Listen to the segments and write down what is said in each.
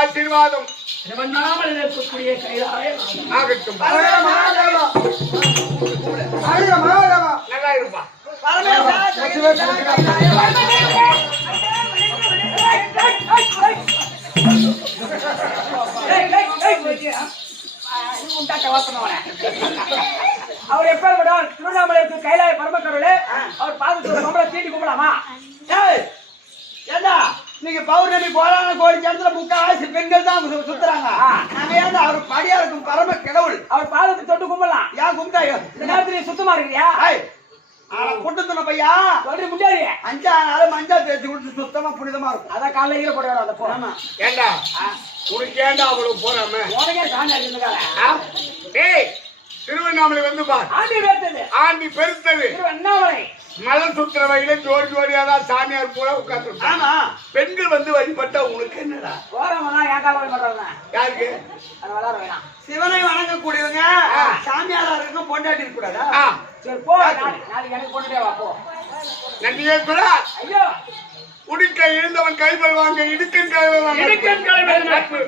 ஆசீர்வாதம் நல்லா இருப்பா. அவர் எப்ப திருவண்ணாமலை கைலாய பரமக்கருளே அவர் பாதத்தோட தீட்டி கும்பிடலாமா? ஏண்டா நீங்க பௌர்ணமி கோலான கோடி ஜனத்துல முக்காவாசி பெண்கள் தான் சுத்துறாங்க. நாங்க ஏன் அவர் படியா இருக்கும் பரம கடவுள் அவர் பாதத்தை தொட்டு கும்பிடலாம். ஏன் கும்பிட்டாயோ இந்த நேரத்துல சுத்தமா இருக்கிறியா? கொண்டு பையா சொல்ற முடியாது. 5 நாள் மஞ்சள் தேய்ச்சி குடிச்சு சுத்தமா புனிதமா இருக்கும். அதான் காலைல ஈர போட அந்த போ. ஏண்டா உனக்கு ஏண்டா அவ்வளவு போறாம உனக்கே சாணி அடிச்சுக்கால. டேய் திருவண்ணாமலை வந்து பார். ஆண்டி பெருத்தது. ஆண்டி பெருத்தது. திருவண்ணாமலை மலர் சுத்துற வகையில ஜோடி ஜோடியாதான் சாமியார் பூரா உட்கார்ந்து. ஆமா பெண்கள் வந்து வழிபட்டா உனக்கு என்னடா? போறவனா என் கால வழிபடுறவங்க யாருக்கு? அது வளர வேணாம். சிவனை வணங்கக்கூடியவங்க சாமியாரா இருக்கும் பொண்டாட்டி இருக்க கூடாதா? சரி போ. நாளைக்கு எனக்கு பொண்டாட்டியா வா போ. நன்றியே கூட. ஐயோ உடுக்க எழுந்தவன் கைவல் வாங்க இடுக்கன் கைவல் வாங்க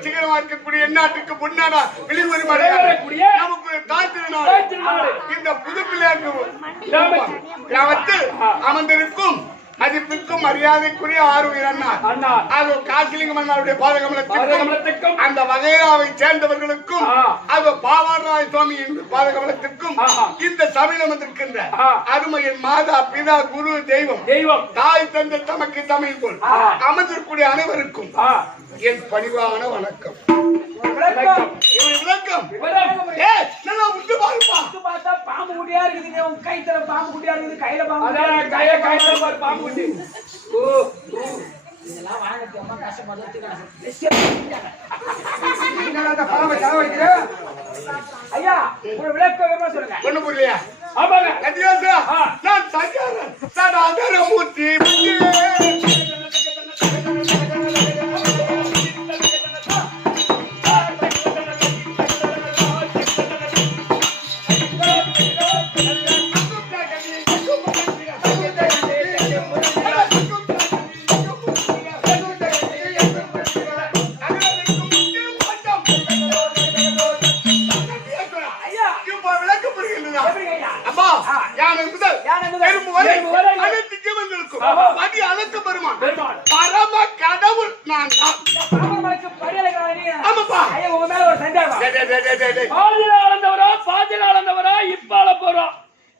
சிகரமா இருக்கக்கூடிய எந்நாட்டுக்கு பொன்னாடா வெளிவரி மழையாடக்கூடிய நமக்கு தாய்த்திருநாடு இந்த புது பிள்ளையாருக்கு கிராமத்தில் அமர்ந்திருக்கும் மதிப்பிற்கும் மரியாதைக்குரிய ஆறுயிர் அண்ணா அது காசிலிங்கம் அண்ணாவுடைய பாதகமலத்திற்கும் அந்த வகையாவை சேர்ந்தவர்களுக்கும் அது பாவாராய சுவாமி என்று பாதகமலத்திற்கும் இந்த சபையில் அமர்ந்திருக்கின்ற அருமையின் மாதா பிதா குரு தெய்வம் தாய் தந்தை தமக்கு தமிழ் போல் அமர்ந்திருக்கூடிய அனைவருக்கும் என் பணிவான வணக்கம். பாம்பு குட்டியா இருக்குது. உன் கைத்தல பாம்பு குட்டியா இருக்குது. கையில பாம்பு குட்டி. இதெல்லாம் வாங்கிட்டு அம்மா கஷ்டமா ஐயா ஒரு விளக்கம் சொல்லுங்க. ஒண்ணு புரியலையா? நான் சஞ்சாரன் ஆதாரமூர்த்தி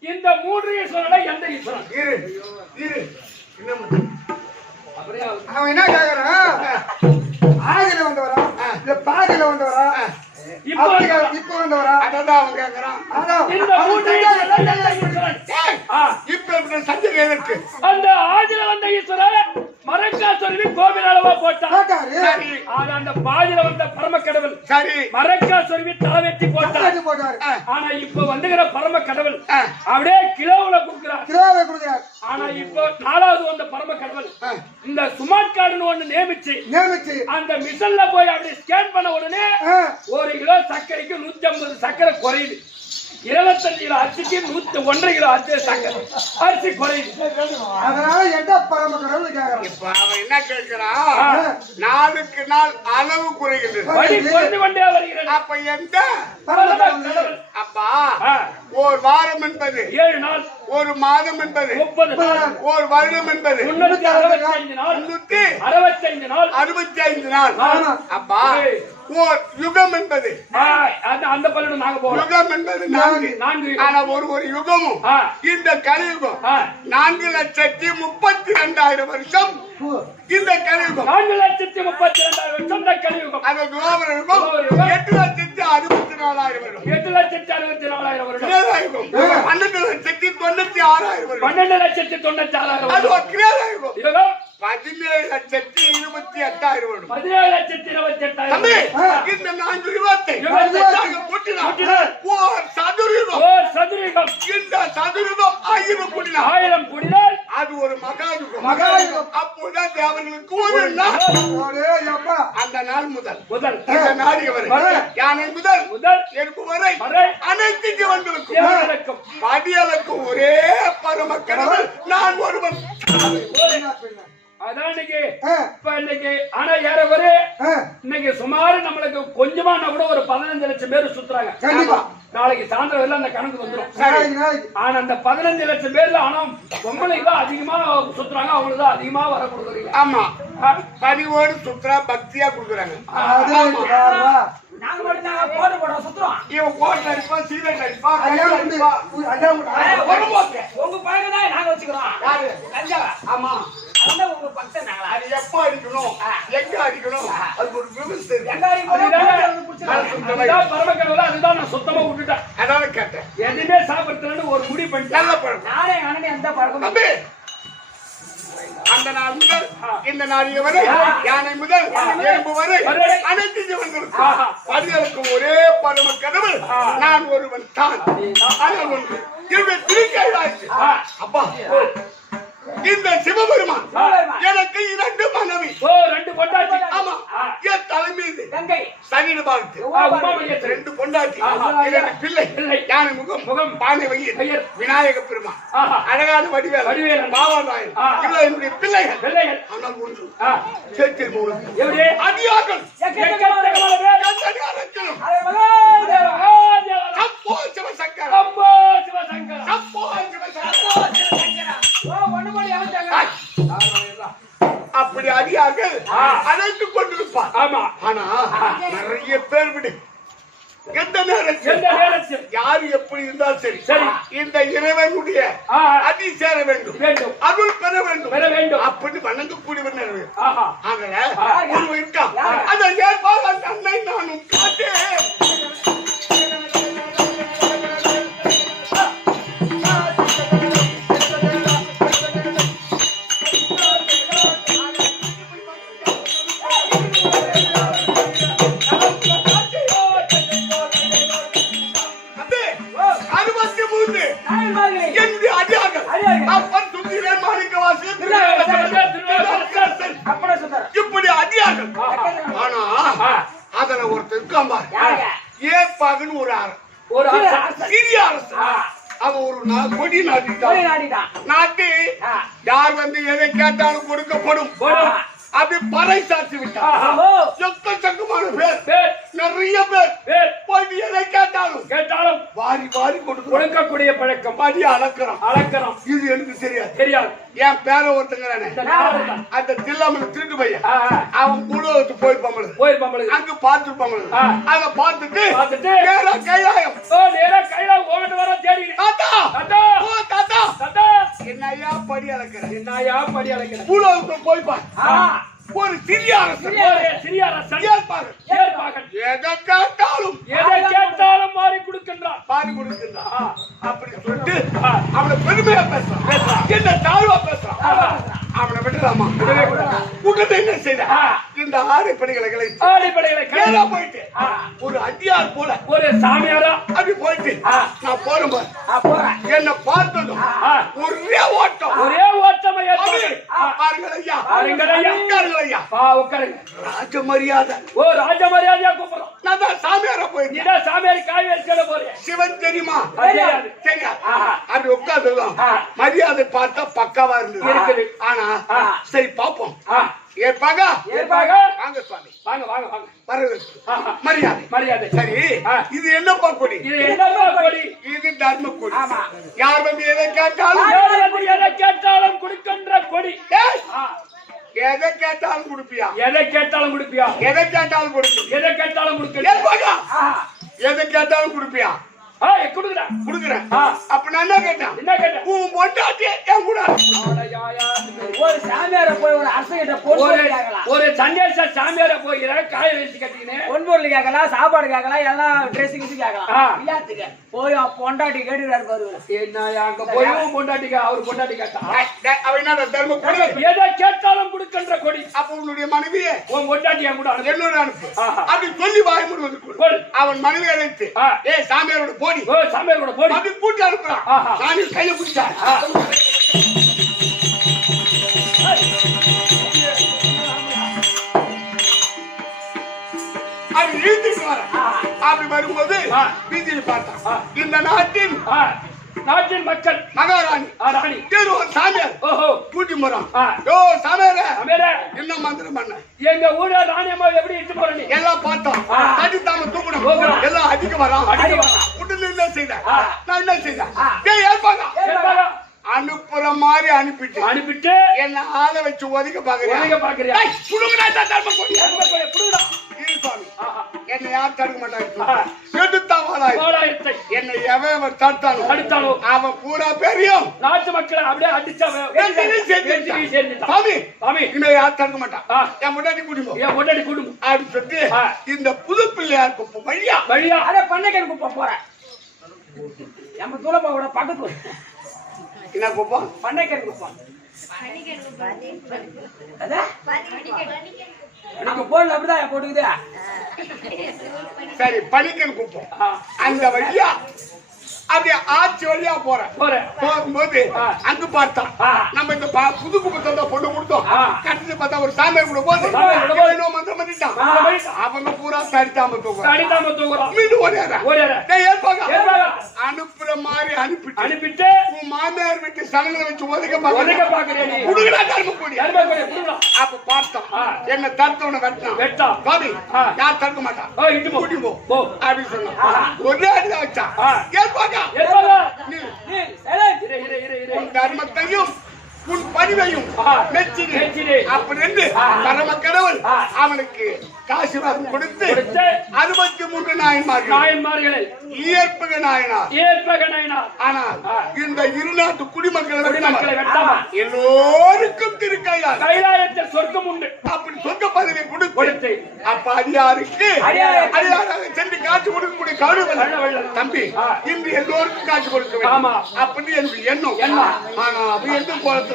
இந்த மூன்று ஈஸ்வரனை எந்த ஈஸ்வரன் அவன் என்ன கேக்குறான்? ஆதில வந்தவரா இல்ல பாதியில வந்தவரா இப்ப வந்தவரா? அதான் அவன் கேக்குறான். இப்ப சந்தேகம் எதற்கு? அந்த ஆதில வந்த ஈஸ்வரன் மரக்காசுரவி கோவில் அளவா போட்டாரு. அந்த பாதியில வந்த பரம கடவுள் சரி மரக்காசுரவி தலை வெட்டி போட்டாரு. போட்டாரு. ஆனா இப்ப வந்துகிற பரம கடவுள் அப்படியே கிலோவுல அந்த மிஷின்ல போய் அப்படி ஸ்கேன் பண்ண உடனே ஆ. 1 கிலோ சர்க்கரைக்கு 150 சர்க்கரை குறையுது. 25 கிலோ அரிசிக்கு 101 கிலோ அரிசி குறையுது. அதனால என்ன பரம கடவுள் கேக்குறான். இப்ப அவன் என்ன கேட்கிறான்? நாளுக்கு நாள் அளவு குறைகின்றது. வழி குறைந்து கொண்டே வருகிறது. அப்ப எந்த பரம கடவுள். அப்பா ஆ, ஒரு வாரம் என்பது, 7 நாள், ஒரு மாதம் என்பது, 30 நாள், ஒரு வருடம் என்பது 365 நாள், 365 நாள், 65 நாள். ஆமா. அப்பா ஓர் யுகம் என்பது, ஆ, அந்த பல்லு நாங்க போறோம். யுகம் என்பது 4. 4. ஆனா ஒரு யுகமும் ஆ, இந்த கலியுகம் ஆ, 4,32,000 வருஷம். இந்த கலியுகம் 4,32,000 வருஷம் இந்த கலியுகம். அந்த துவாபர யுகம் 8,64,000 வருடம். 8,64,000 வருடம். கிரேதாயுகம் 12,96,000 வருடம். 12,96,000 அது வருடம். ஒரு கிரேதாயுகம் யுகம் 17,28,000 வருடம். 17,28,000. தம்பி, இந்த 4 யுகத்தை கூட்டினால் கூட்டினால் ஓர் சதுரயுகம். ஓர் சதுரயுகம். இந்த சதுரயுகம் 1000 கூட்டினால் 1000 கூடினால் அது ஒரு மகாயுகம். மகாயுகம். அப்போதான் தேவர்களுக்கு ஒரு நாள். ஒரே அப்பா. அந்த நாள் முதல் முதல் இந்த நாடிய வரை வரை. யானை முதல் முதல் எறும்பு வரை வரை அனைத்து ஜீவன்களுக்கும் தேவர்களுக்கும் படியலுக்கும் ஒரே பரம கடவுள் நான் ஒருவன். அதான் இன்னைக்கு ஆ. இப்ப இன்னைக்கு ஆனா ஏறவரு ஆ. இன்னைக்கு சுமார் நம்மளுக்கு கொஞ்சமானா கூட ஒரு 15 லட்சம் பேர் சுத்துறாங்க. கண்டிப்பா. நாளைக்கு சாயந்தரம் வரல அந்த கணக்கு வந்துடும். நாளைக்கு. ஆனா அந்த 15 லட்சம் பேர்ல ஆனா பொம்பளைக்கு தான் அதிகமா சுத்துறாங்க, அவங்களுக்கு தான் அதிகமா வர கொடுக்குறீங்க. ஆமா, பணிவோடு சுத்ரா பக்தியா கொடுக்குறாங்க. அது வா. நாங்க மட்டும் தான் போடு போட சுத்துறோம். இவன் கோட்டை அடிப்பான், சீரட் அடிப்பான், ஐயா கையில் வந்து அடிப்பான். ஐயா வந்து பொறுப்போக்கு. உங்க பழக்கம் தான் நாங்க வச்சுக்கிறோம். யாரு? கஞ்சாவா? ஆமா, அதான் உங்க பக்தன் நாங்களா? அது எப்ப அடிக்கணும், எங்க அடிக்கணும், அதுக்கு ஒரு விவசாயம் இருக்கு. எங்காரி அதுதான் பரமக்கடவுள, அதுதான் நான் சுத்தமா விட்டுட்டேன். அதான கேட்டேன். எதுவுமே சாப்பிடுறதுன்னு ஒரு முடிவு பண்ணிட்டேன். நல்ல பழக்கம். நானே அண்ணனே எந்த பழக்கம் தம்பி, அந்த நாள் முதல் இந்த நாளிய வரை யானை முதல் எறும்பு வரை அனைத்து ஜீவன்களுக்கும் படிகளுக்கு ஒரே பரம கடவுள் நான் ஒருவன் தான். ஆனால் ஒன்று என்னுடைய திருக்கையாச்சு. அப்பா, இந்த சிவபெருமான் எனக்கு 2 மனைவி. ஓ, 2 பொண்டாட்டி. ஆமா, என் தலைமீது கங்கை சனிடு பாகத்து உமாமகேஸ்வரி. 2 பொண்டாட்டி, 2 பிள்ளை. பிள்ளை. யானை முகம், முகம். பானை வயிறு, வயிறு. விநாயக பெருமான், ஆஹா. அழகான வடிவேல், வடிவேலன். பாவாராயன். இவர்கள் என்னுடைய பிள்ளைகள். பிள்ளைகள். ஆனால் ஒன்று ஆ, சேர்த்து போகும் எப்படி? அடியார்கள் எக்கச்சக்கமான பேர். எந்த நேரத்திலும் அதே மகாதேவா. மகாதேவா. சப்போ சிவசங்கர, சம்போ சிவசங்கர. சப்போ சிவசங்கர. ஓ ஒண்ணு மணி அவச்சாங்க. அப்படி அடியார்கள் அழைத்துக் கொண்டிருப்பார். ஆமா. ஆனா நிறைய பேர் விடு எந்த நேரத்தில் எந்த நேரத்தில் யாரு எப்படி இருந்தாலும் சரி, சரி. இந்த இறைவனுடைய ஆ, அடி சேர வேண்டும், வேண்டும். அருள் பெற வேண்டும், பெற வேண்டும். அப்படி வணங்கக்கூடியவர் நிறைவேறு. ஆஹா. ஆகல ஒருவன் இருக்கான், அதை ஏற்பாடு அந்த அன்னை நானும் காட்டேன். என்னுடைய அடியார்கள் அப்பன் துந்திரன் மாணிக்கவாசகன் அப்படி சுத்தற. இப்படி அடியார்கள். ஆனா அதுல ஒருத்தர் இருக்கான் பாரு, ஏற்பாகன்னு ஒரு ஒரு சிறிய அரசு. அவன் ஒரு கொடி போய் நாட்டிட்டான். நாடிட்டான். நாட்டி யார் வந்து எதை கேட்டாலும் கொடுக்கப்படும் அப்படி பறை சாட்சி விட்டான். ஓ எக்கச்சக்கமான பேர், பேர். நிறைய பேர் பேர். போயிட்டு எதை கேட்டாலும் கேட்டாலும் வாரி வாரி கொடுக்கணும். கொடுக்கக்கூடிய பழக்கம். படி அளக்கிறோம். அளக்கிறோம். இது எனக்கு தெரியாது. தெரியாது. என் பேர ஒருத்தங்கிறானே, இந்த நேரம் தான். அந்த தில்லாமல திருட்டு பையன், ஆ, ஆ. அவன் குழுவத்து போயிருப்பாங்க, போயிருப்பாங்க. அங்க பார்த்துருப்பாங்க. ஆ. அத பார்த்துட்டு பார்த்துட்டு நேரா கைலாயம். ஓ, நேரா கையில ஓட்டு வர தேடி. தாத்தா, தாத்தா, ஓ தாத்தா, தாத்தா, என்னையா படி அளக்கிற, என்னையா படி அழைக்கிறேன். குழுவத்து போய்ப்பான். ஆ ஒரு சிறிய அரசு சிறிய அரசன் ஏற்பாடு ஏற்பாகன். எதை கேட்டாலும் எதை கேட்டாலும் மாறி கொடுக்கின்றான். பாடி கொடுக்கின்றான். ஆ. அப்படி சொல்லிட்டு அவனை பெருமையா பேசுறான், என்ன தாழ்வா பேசுறான். அவனை விட்டுறாமா, கூட்டத்தை என்ன செய்த இந்த ஆடைப்படைகளை கலைத்து ஆடிப்படைகளை நேரா போயிட்டு ஒரு அடியார் போல ஒரு சாமியாரா அப்படி போயிட்டு நான் போறேன் பாரு. என்ன பார்த்ததும் ஒரே ஓட்டம். ஒரே ஓட்டமை பாருங்கள் ஐயா, வாருங்கள் ஐயா. உட்காருங்கள் ஐயா. உட்காருங்க. ராஜ மரியாதை. ஓ ராஜ மரியாதையா கூப்பிடுறோம். நான் தான் சாமியார போயிருக்கேன். நீதான் சாமியாரி காய் வச்சுட போறேன். சிவன் தெரியுமா? தெரியாது. சரியா? ஆஹா. அப்படி உட்காந்துருந்தோம். மரியாதை பார்த்தா பக்காவா இருந்தது. இருக்குது. ஆனா சரி பாப்போம். ஏற்பாங்க ஏற்பாங்க. வாங்க சுவாமி. வாங்க வாங்க வாங்க. வரவேற்று மரியாதை. மரியாதை. சரி இது என்னப்பா கொடி? இது என்னப்பா கொடி? இது தர்ம கொடி. ஆமா. யார் வந்து எதை கேட்டாலும் யார் வந்து எதை கேட்டாலும் கொடுக்கின்ற கொடி. ஏய், எதை கேட்டாலும் கொடுப்பியா? எதை கேட்டாலும் கொடுப்பியா? எதை கேட்டாலும் கொடுப்பியா? எதை கேட்டாலும் கொடுக்க. ஏற்பாங்க எதை கேட்டாலும் கொடுப்பியா? கொடுக்குறேன். கொடுக்குறேன். அப்ப நான் என்ன கேட்டேன்? என்ன கேட்டேன்? உன் பொண்டாட்டி என் கூட ஒரு சாமியார போய் ஒரு அரசகிட்ட பொருள் கேட்கலாம். ஒரு சண்டேச சாமியார போகிற காய வச்சு கட்டிக்கினேன். பொன்பொருள் கேட்கலாம், சாப்பாடு கேட்கலாம், எல்லாம் ட்ரெஸ்ஸிங் கேட்கலாம். இல்லாத்துக்கு போய் பொண்டாட்டி கேட்டுக்கிறாரு பாரு. என்ன அங்க போய் பொண்டாட்டிக்க அவர் பொண்டாட்டி கேட்டா அவன் என்ன தர்ம கொடி? எதை கேட்டாலும் கொடுக்கின்ற கொடி. அப்ப உன்னுடைய மனைவியே உன் பொண்டாட்டி என் கூட அனுப்பு. என்னோட அனுப்பு. அப்படி சொல்லி வாய் முழுவதுக்குள் அவன் மனைவி அழைத்து ஏ சாமியாரோட போடி. ஓ சாமியார் கூட போடி. அப்படி கூட்டி அனுப்புறான். சாமி கையை பிடிச்சான். அது இழுத்துட்டு வர. அப்படி வரும்போது வீதியில் பார்த்தான். இந்த நாட்டின் மக்கள் மகாராணி ராணி சாமியார் ஓஹோ கூட்டி போறான். ஆ. யோ சாமியார சாமியாரே, என்ன மந்திரம் பண்ண? எங்க ஊர ராணியம்மா எப்படி இட்டு போற நீ? எல்லாம் பார்த்தோம். தட்டி தாம தூக்கணும். தூக்கணும். எல்லாம் அடிக்க வரான். அடிக்க வரான். உடனே என்ன செய்த? நான் என்ன செய்த? ஏய் ஏற்பாங்க. ஏற்பாங்க. அனுப்புற மாதிரி அனுப்பிட்டு என்ன ஆளை வச்சு ஒதுக்க பாக்குறியா? பாக்குறியா? புடுங்கடா தர்ம கொடி. புடுங்கடா. இரு சுவாமி. என்னை யார் தடுக்க மாட்டாங்க. எடுத்தாவாளாய். என்னை எவன் தடுத்தானோ அவன் பூரா பெரியும் நாட்டு மக்களை அப்படியே அடிச்சா சாமி சாமி இனிமே யார் தடுக்க மாட்டான். என் முன்னாடி குடிமோ என் முன்னாடி குடும்பம் அப்படின்னு சொல்லிட்டு இந்த புது பிள்ளையாருக்கு வழியா வழியா அட பண்ணைக்கு குப்பம் போறேன். நம்ம தூளப்பாவோட பக்கத்துல என்ன குப்பம்? பண்ணைக்கு குப்பம். நம்ம போன்ல அப்படிதான் போட்டுக்குது. சரி பனிக்கன் குப்பம். அந்த வழியா அப்படியே ஆட்சி வழியா போறேன். போகும்போது அங்கு பார்த்தா நம்ம இந்த புது குப்பத்தை பொண்ணு கொடுத்தோம். கட்டிட்டு பார்த்தா ஒரு சாமியார் கூட போது மந்திரம் பண்ணிட்டான். அவங்க பூரா தடித்தாம தூக்குறான். மீண்டும் ஓடியார அனுப்புற மாதிரி அனுப்பிட்டு உன் மாமியார் வீட்டு சடங்குல வச்சு ஒதுக்க பாக்குறேன். அப்ப பார்த்தோம் என்ன தடுத்தவன வெட்டான். பாபி யார் தடுக்க மாட்டான். கூட்டி போ அப்படின்னு சொன்னான். ஒரே அடிதான் வச்சான். ஏற்பாங்க தர்மத்தையும் உன் பணிவையும் மெச்சினே அப்படின்னு பரம கடவுள் அவனுக்கு காசிவாதம் கொடுத்து 63 நாயன்மார்களை ஏற்பக நாயனார். ஆனால் இந்த இருநாட்டு குடிமக்களை எல்லோருக்கும் திருக்கையால் சொர்க்கம் உண்டு. அப்படி சொர்க்க பதவி கொடுத்து அப்ப அடியாருக்கு அடியாராக சென்று காட்சி கொடுக்கக்கூடிய கடவுள் தம்பி இன்று எல்லோருக்கும் காட்சி கொடுக்க வேண்டும் அப்படின்னு என்னுடைய எண்ணம். ஆனா அது எந்த கோலத்தில்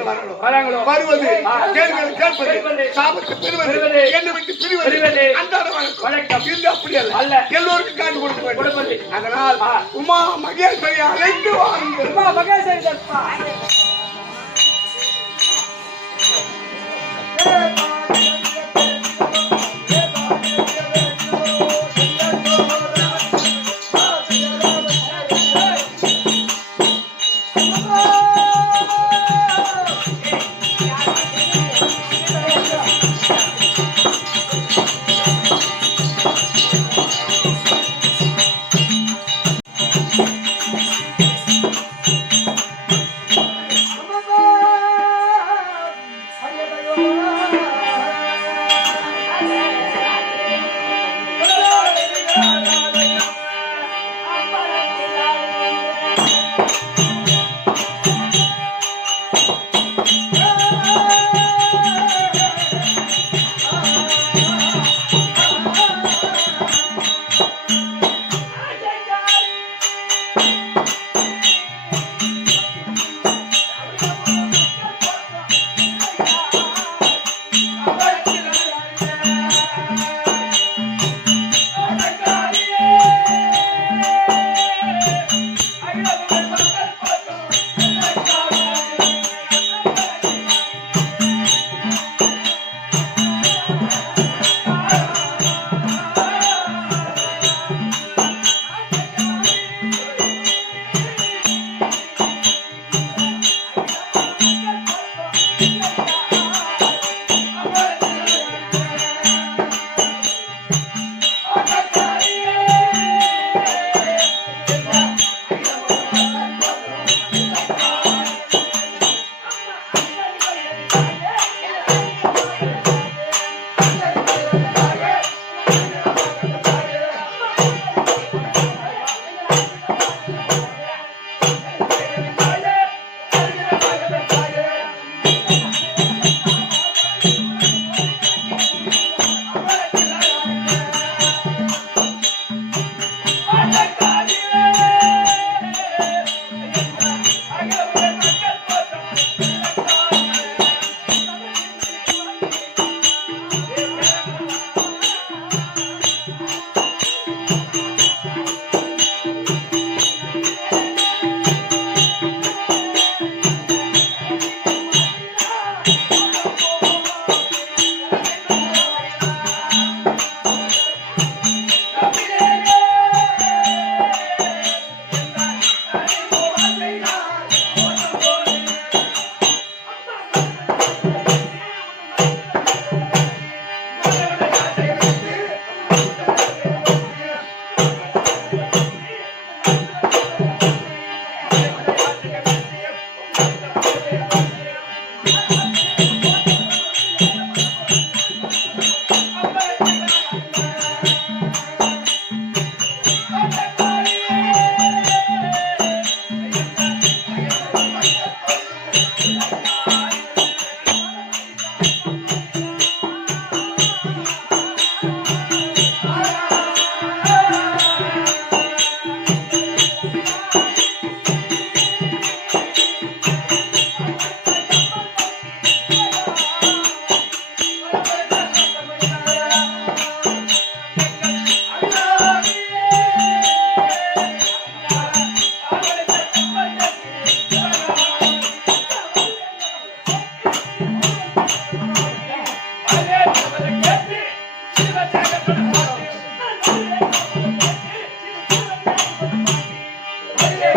வருவது கேள்விகளை கேட்பது சாபத்தை பெறுவது என்னை விட்டு பிரிவது அன்றாட வழக்கம். இது அப்படி அல்ல. எல்லோருக்கும் காட்சி கொடுக்க வேண்டும். அதனால் உமா மகேஸ்வரி அழைத்து வாருங்கள். உமா மகேஸ்வரி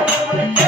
கருவறை